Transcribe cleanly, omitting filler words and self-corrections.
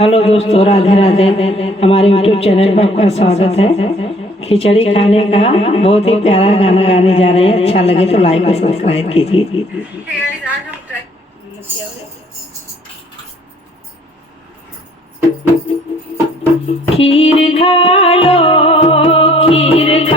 Hello दोस्तों, राधे राधे। हमारे YouTube channel पर आपका स्वागत है। खिचड़ी खाने का बहुत ही प्यारा गाना गाने जा रहे हैं। अच्छा लगे तो लाइक और सब्सक्राइब कीजिए। खीर खा लो, खीर